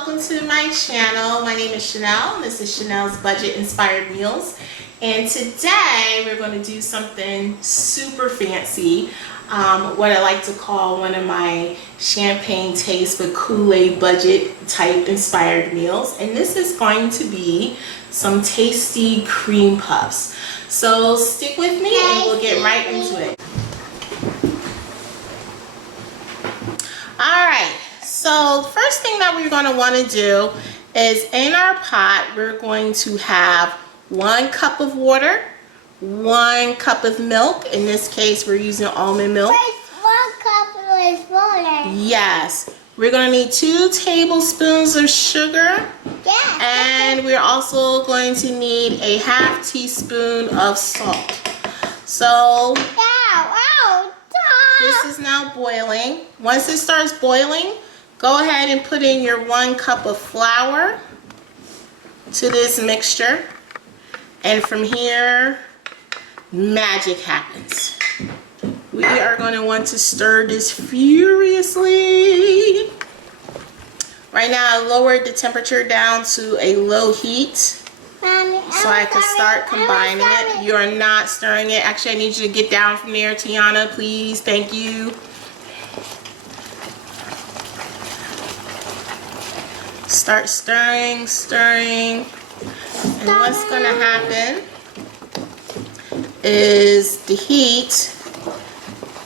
welcome to my channel. My name is Chanel and this is Chanel's Budget Inspired Meals, and today we're going to do something super fancy, what I like to call one of my champagne taste but Kool-Aid budget type inspired meals, and this is going to be some tasty cream puffs. So stick with me and we'll get right into it. Alright, so the first thing that we're going to want to do is in our pot we're going to have 1 cup of water, 1 cup of milk. In this case we're using almond milk. First, 1 cup of water. Yes. We're going to need 2 tablespoons of sugar. Yes. And we're also going to need a ½ teaspoon of salt. So this is now boiling. Once it starts boiling, go ahead and put in your 1 cup of flour to this mixture. And from here, magic happens. We are going to want to stir this furiously. Right now, I lowered the temperature down to a low heat. Mommy, So I can start combining it. You are not stirring it. Actually, I need you to get down from there, Tiana, please. Thank you. Start stirring, stirring. And what's going to happen is the heat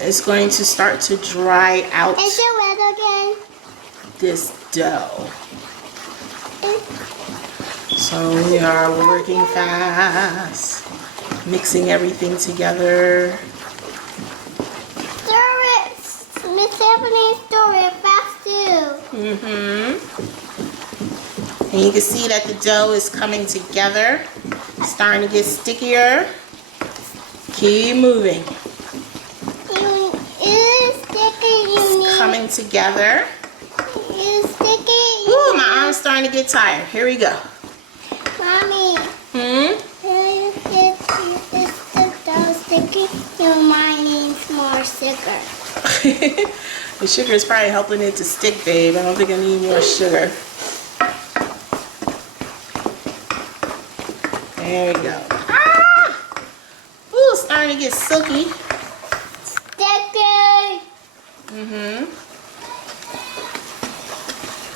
is going to start to dry out Is it red again? this dough. So we are working fast, mixing everything together. Stir it. Miss Stephanie, stir it fast too. And you can see that the dough is coming together, starting to get stickier. Keep moving. It's sticky. It's coming together. It's sticky. Ooh, my arm's starting to get tired. Here we go. Mommy. Hmm? If the dough sticky, your mind needs more sugar. The sugar is probably helping it to stick, babe. I don't think I need more sugar. There we go. Ah! Ooh, it's starting to get silky. Sticky.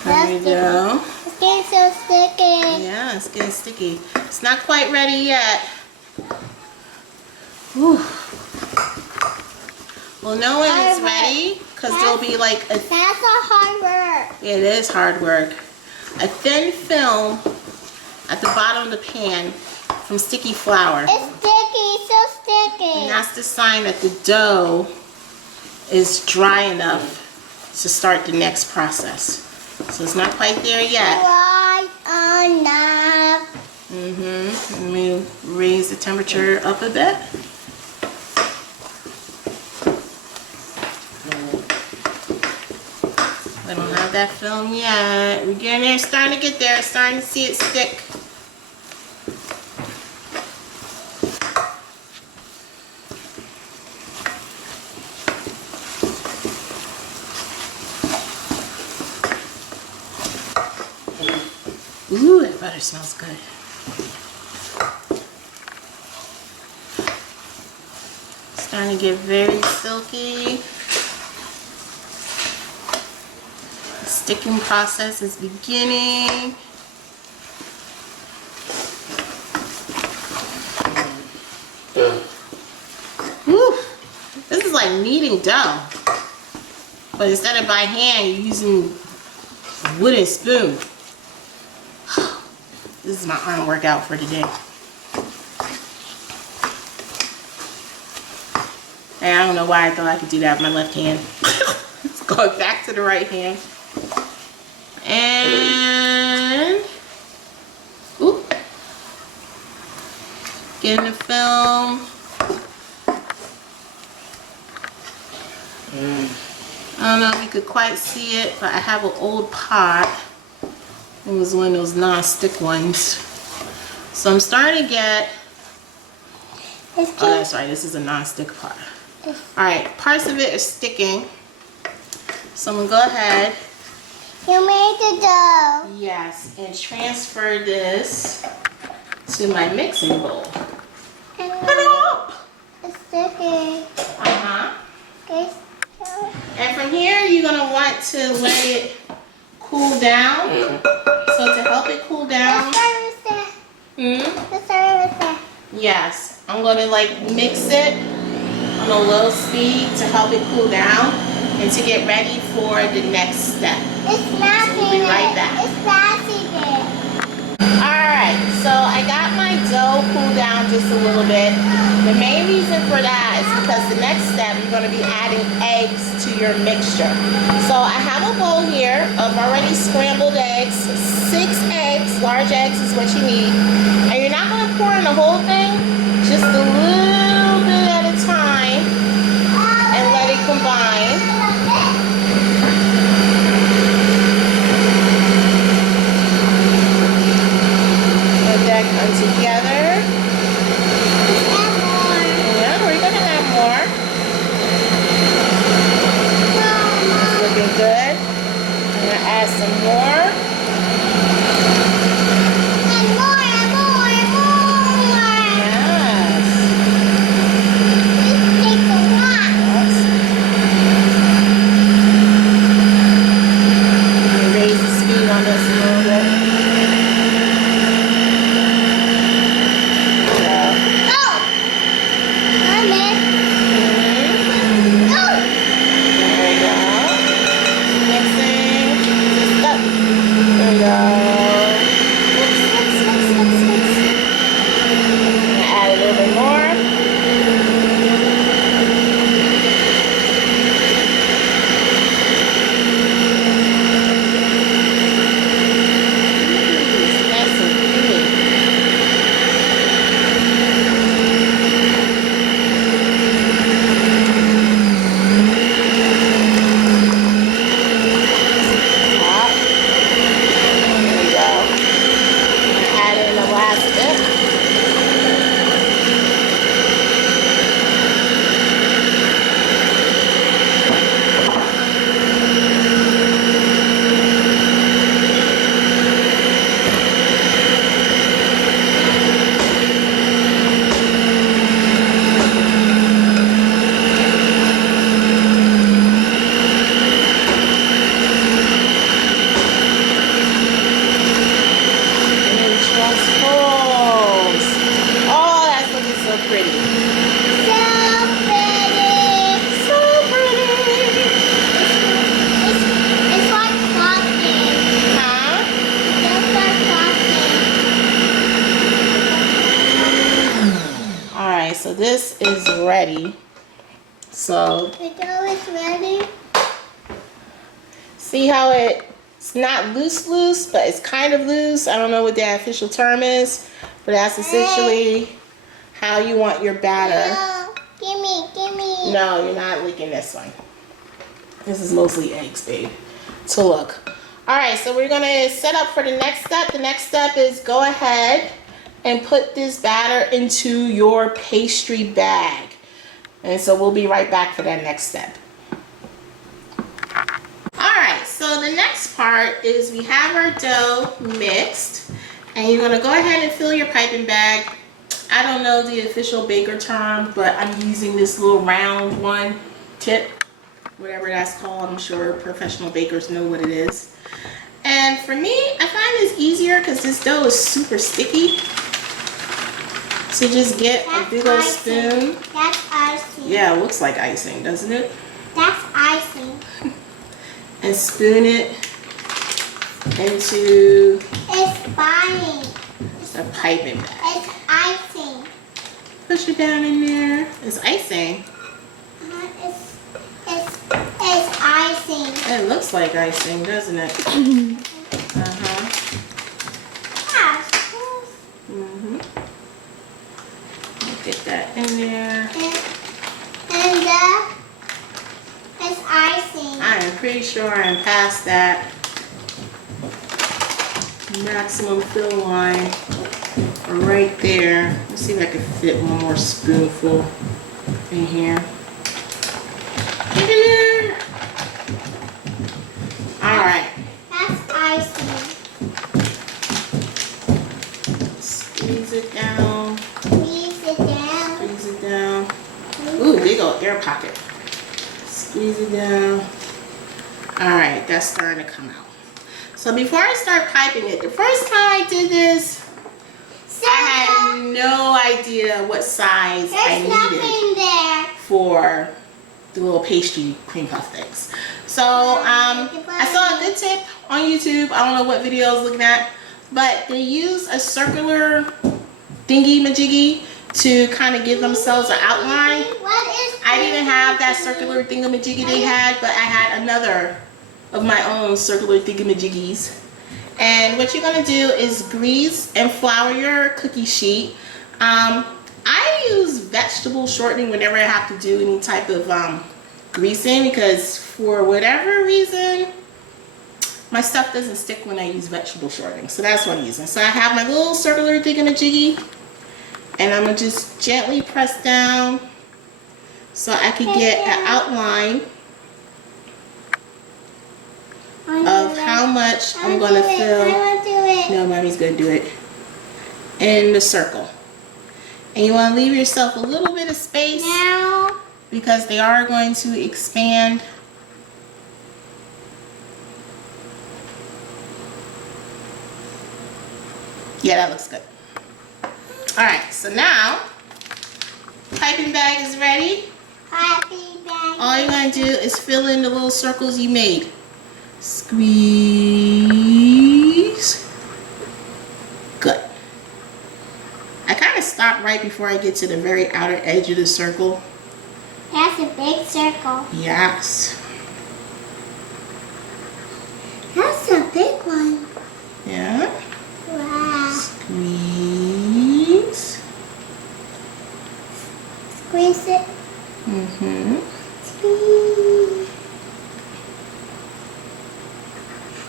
There we go. It's getting so sticky. Yeah, it's getting sticky. It's not quite ready yet. Whew. We'll know when it's ready because there'll be like a... That's a hard work. It is hard work. A thin film at the bottom of the pan from sticky flour. It's sticky, so sticky. And that's the sign that the dough is dry enough to start the next process. So it's not quite there yet. Dry enough. Let me raise the temperature up a bit. I don't have that film yet. We're getting there, starting to get there, starting to see it stick. Ooh, that butter smells good. Starting to get very silky. The sticking process is beginning. Woo! This is like kneading dough. But instead of by hand, you're using a wooden spoon. This is my arm workout for today. And I don't know why I thought I could do that with my left hand. It's going back to the right hand. And ooh, getting the film. I don't know if you could quite see it, but I have an old pot. It was one of those non-stick ones. So I'm starting to get... Oh, that's right. This is a non-stick pot. Alright, parts of it are sticking. So I'm going to go ahead You made the dough. Yes, and transfer this to my mixing bowl. And Put it up. it's sticky. Uh-huh. Okay, so And from here, you're gonna want to let it cool down. So to help it cool down, the service. yes, I'm gonna like mix it on a low speed to help it cool down and to get ready for the next step. It's massy. We'll be right back. It's massy there. Alright, so I got my dough cooled down just a little bit. The main reason for that is because the next step you're going to be adding eggs to your mixture. So I have a bowl here of already scrambled eggs. 6 eggs, large eggs is what you need. And you're not going to pour in the whole thing, just a little bit at a time and let it combine. That come together. Yeah, we're gonna have more. It's looking good. I'm gonna add some more. And more. Yes. This takes a lot. Let me raise the speed on this a little bit. So this is ready. So The dough is ready. see how it's not loose, but it's kind of loose. I don't know what the official term is, but that's essentially how you want your batter. No, gimme. No, you're not licking this one. This is mostly eggs, babe. So look. Alright, so we're gonna set up for the next step. The next step is go ahead and put this batter into your pastry bag. And so we'll be right back for that next step. Alright, so the next part is we have our dough mixed. And you're gonna go ahead and fill your piping bag. I don't know the official baker term, but I'm using this little round one, tip, whatever that's called. I'm sure professional bakers know what it is. And for me, I find this easier because this dough is super sticky. So just get a big old spoon. That's icing. Yeah, it looks like icing, doesn't it? That's icing. And spoon it into It's buying. a piping bag. It's icing. Push it down in there. It's icing. It's icing. It looks like icing, doesn't it? Uh-huh. Mm-hmm. Get that in there. And it's icing. I am pretty sure I'm past that maximum fill line right there. Let's see if I can fit one more spoonful in here. Get in there. All right. That's spicy. Squeeze it down. Squeeze it down. Squeeze it down. Ooh, big old air pocket. Squeeze it down. Alright, that's starting to come out. So before I start piping it, the first time I did this, I had no idea what size I needed for the little pastry cream puff things. So I saw a good tip on YouTube. I don't know what video I was looking at, but they use a circular thingy majiggy to kind of give themselves an outline. I didn't have that circular thingamajiggy they had, but I had another of my own circular thingamajiggies. And what you're gonna do is grease and flour your cookie sheet. I use vegetable shortening whenever I have to do any type of greasing, because for whatever reason my stuff doesn't stick when I use vegetable shortening. So that's what I'm using. So I have my little circular thingamajiggy, and I'm gonna just gently press down so I can get an outline of how much I'm gonna fill. No, mommy's gonna do it in the circle. And you want to leave yourself a little bit of space because they are going to expand. Yeah, that looks good. Alright, so now piping bag is ready. All you're going to do is fill in the little circles you made. Squeeze. Good. I kind of stop right before I get to the very outer edge of the circle. That's a big circle. Yes. That's a big one. Yeah. Wow. Squeeze. Squeeze it. Mm-hmm. Squeeze.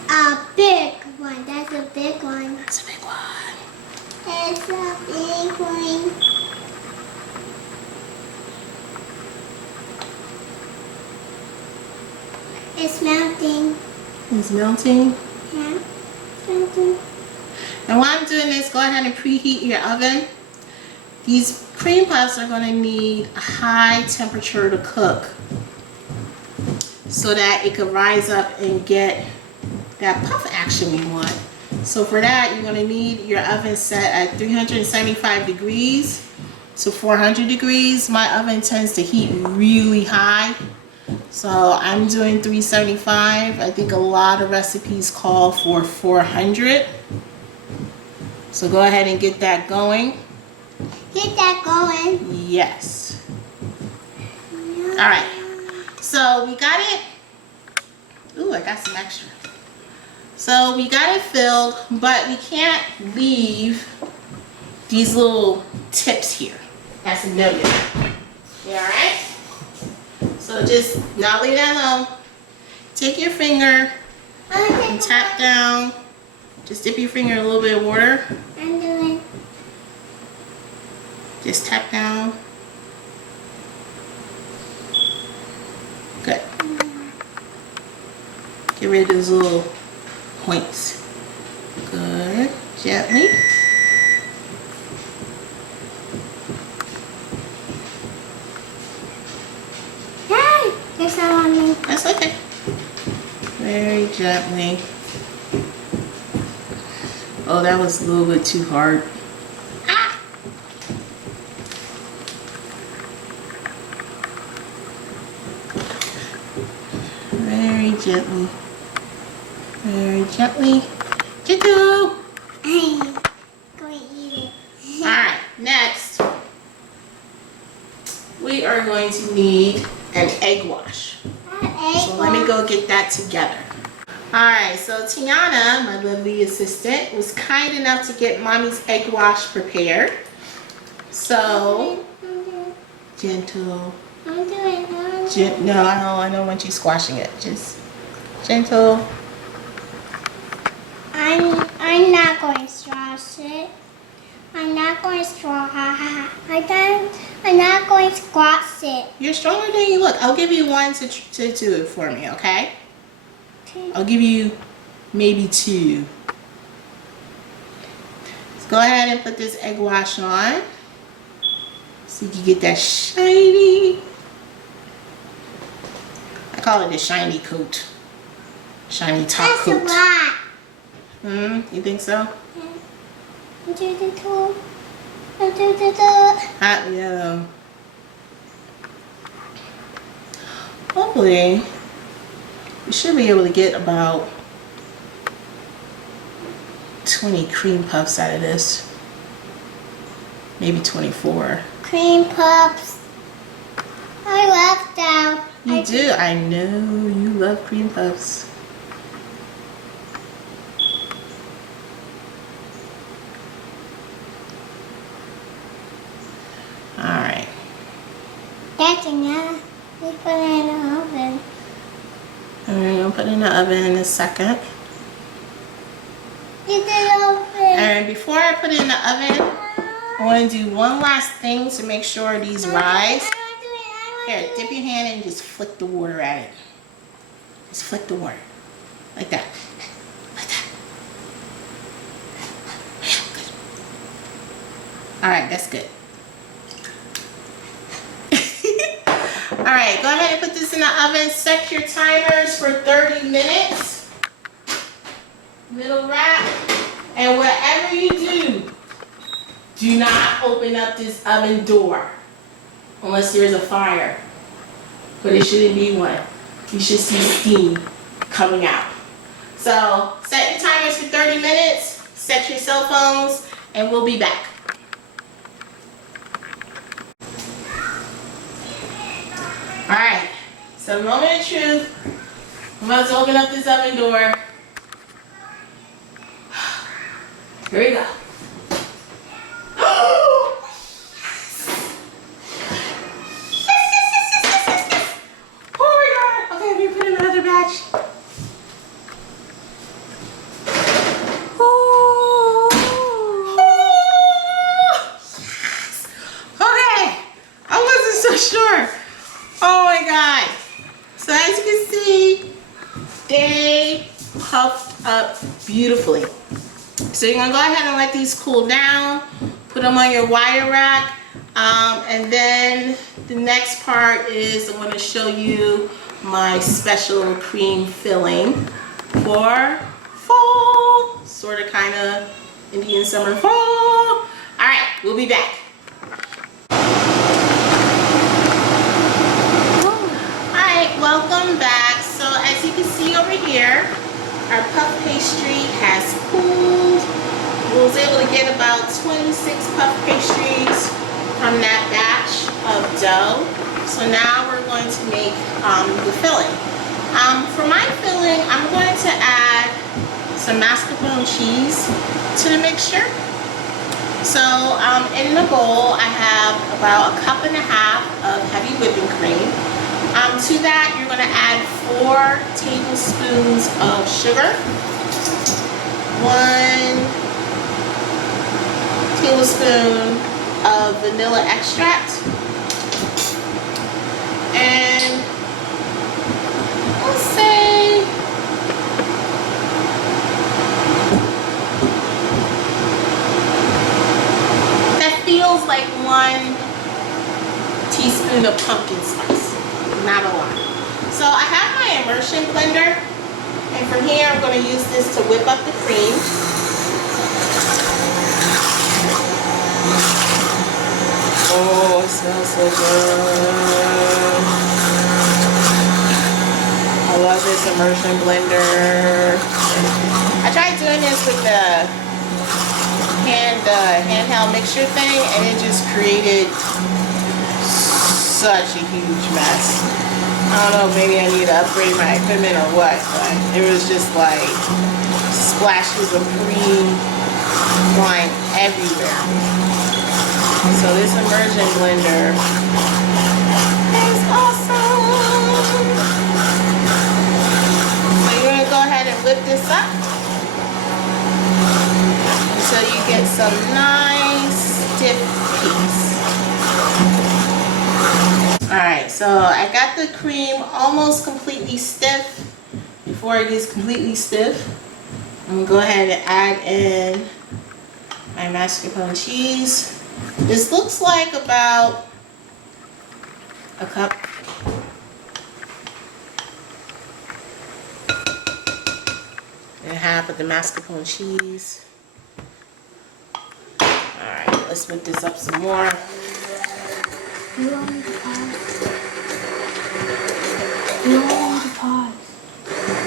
A big one. That's a big one. That's a big one. It's a big one. It's melting. It's melting. Yeah. It's melting. And while I'm doing this, go ahead and preheat your oven. These cream puffs are going to need a high temperature to cook so that it can rise up and get that puff action we want. So for that, you're going to need your oven set at 375 degrees to 400 degrees. My oven tends to heat really high, so I'm doing 375. I think a lot of recipes call for 400. So go ahead and get that going. Get that going. Yes. All right. So we got it. Ooh, I got some extra. So we got it filled, but we can't leave these little tips here. That's a no-no. Yeah, all right? So just not leave that alone. Take your finger and tap down. Just dip your finger in a little bit of water. I'm doing. Just tap down. Good. Get rid of those little points. Good. Gently. Hey! There's some on me. That's okay. Very gently. Oh, that was a little bit too hard. Ah! Very gently. Very gently. Choo-choo! Hey, go and eat it. Alright, next we are going to need an egg wash. So let me go get that together. Alright, so Tiana, my lovely assistant, was kind enough to get mommy's egg wash prepared. So, gentle. I'm doing it. No, I don't want you squashing it. Just gentle. I'm not going to squash it. I'm not going to squash it. I'm not going to squash it. You're stronger than you look. I'll give you one to do it for me, okay? I'll give you maybe 2. Let's go ahead and put this egg wash on so you can get that shiny, I call it a shiny coat, shiny top coat. That's a lot. You think so? Hot yellow. Hopefully, we should be able to get about 20 cream puffs out of this. Maybe 24. Cream puffs. I love them. You do? I know you love cream puffs. Alright. That's enough. We put it in the oven. Alright, I'll put it in the oven in a second. In the oven. And before I put it in the oven, I want to do one last thing to make sure these rise. Here, dip your hand and just flick the water at it. Just flick the water. Like that. Like that. Alright, that's good. Alright, go ahead and put this in the oven. Set your timers for 30 minutes. Middle rack. And whatever you do not open up this oven door unless there's a fire. But it shouldn't be one. You should see steam coming out. So set your timers for 30 minutes. Set your cell phones, and we'll be back. Alright, so moment of truth. I'm about to open up this oven door. Here we go. Oh my god. Okay, let me put in another batch. Okay, I wasn't so sure. Oh my god. So as you can see, they puffed up beautifully. So you're gonna go ahead and let these cool down, put them on your wire rack, and then the next part is I'm gonna show you my special cream filling for fall, sort of kind of Indian summer fall. All right, we'll be back. Welcome back. So as you can see over here, our puff pastry has cooled. We was able to get about 26 puff pastries from that batch of dough. So now we're going to make the filling. For my filling, I'm going to add some mascarpone cheese to the mixture. So in the bowl, I have about 1.5 cups of heavy whipping cream. To that, you're going to add 4 tablespoons of sugar, 1 tablespoon of vanilla extract, and let's say that feels like 1 teaspoon of pumpkin spice. Not a lot. So I have my immersion blender, and from here I'm going to use this to whip up the cream. Oh, it smells so good. I love this immersion blender. I tried doing this with the handheld mixture thing, and it just created such a huge mess. I don't know, maybe I need to upgrade my equipment or what, but it was just like splashes of cream flying everywhere. So this immersion blender is awesome. So you're going to go ahead and whip this up until you get some nice stiff peaks. Alright, so I got the cream almost completely stiff before it gets completely stiff. I'm gonna go ahead and add in my mascarpone cheese. This looks like about a cup. And half of the mascarpone cheese. Alright, let's whip this up some more. You want me to pause? You want me to pause?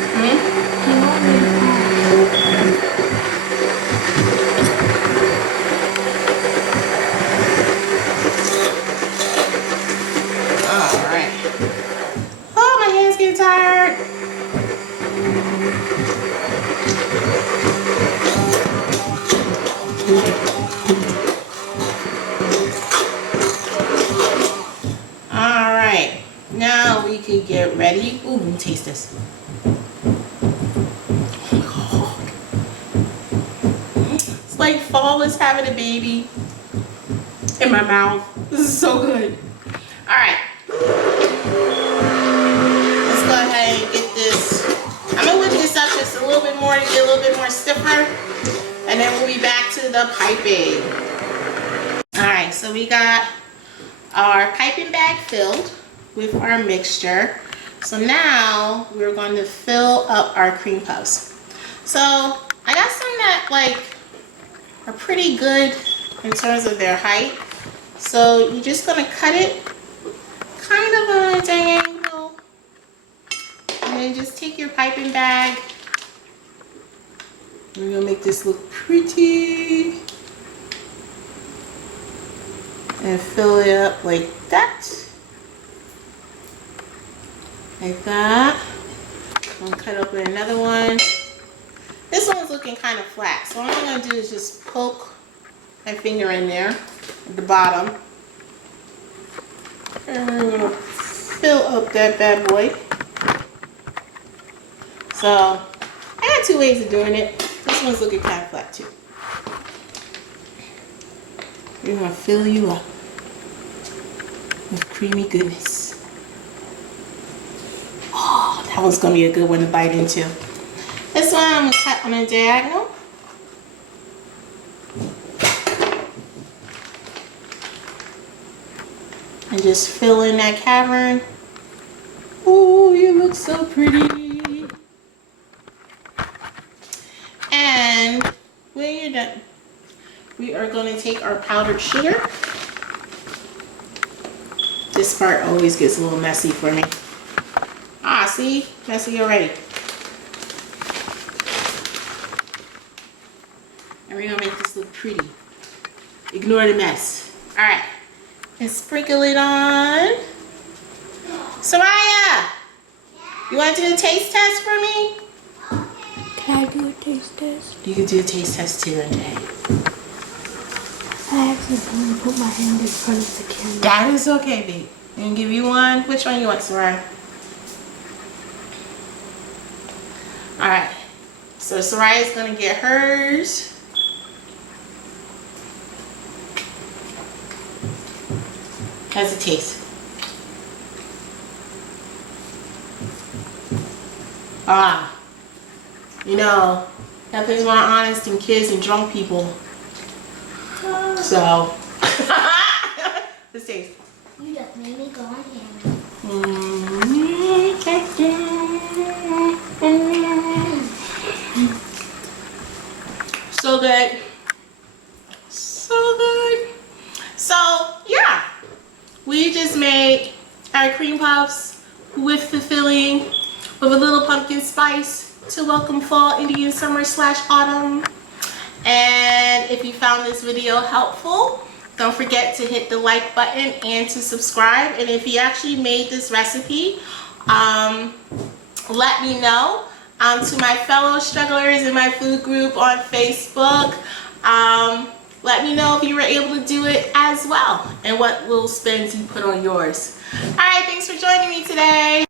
You want me to pause? Alright. Oh, my hands getting tired. Alright. Now we can get ready. Ooh, let me taste this. It's like fall is having a baby in my mouth. This is so good. Alright. Let's go ahead and get this. I'm going to whip this up just a little bit more to get a little bit more stiffer. And then we'll be back to the piping. Alright, so we got our piping bag filled with our mixture. So now we're going to fill up our cream puffs. So I got some that like are pretty good in terms of their height. So you're just going to cut it kind of on a diagonal. And then just take your piping bag. We're going to make this look pretty. And fill it up like that. Like that. I'm going to cut open another one. This one's looking kind of flat. So all I'm going to do is just poke my finger in there at the bottom. And we're going to fill up that bad boy. So I got two ways of doing it. This one's looking kind of flat too. We're going to fill you up with creamy goodness. Oh, that one's going to be a good one to bite into. This one I'm going to cut on a diagonal. And just fill in that cavern. Oh, you look so pretty. And when you're done, we are going to take our powdered sugar. This part always gets a little messy for me. Ah, see? Messy already. And we're going to make this look pretty. Ignore the mess. Alright. And sprinkle it on. Soraya! You want to do a taste test for me? Can I do a taste test? You can do a taste test too, okay? I accidentally put my hand in front of the camera. That is okay, babe. I'm gonna give you one. Which one you want, Soraya? Alright. So Soraya's gonna get hers. How's it taste? Ah. You know, nothing's more honest than kids and drunk people. So, let's taste. You just made me go on camera. So good. So good. So, yeah. We just made our cream puffs with the filling with a little pumpkin spice to welcome fall, Indian summer / autumn. And if you found this video helpful, don't forget to hit the like button and to subscribe. And if you actually made this recipe, let me know. To my fellow strugglers in my food group on Facebook, let me know if you were able to do it as well and what little spins you put on yours. All right, thanks for joining me today.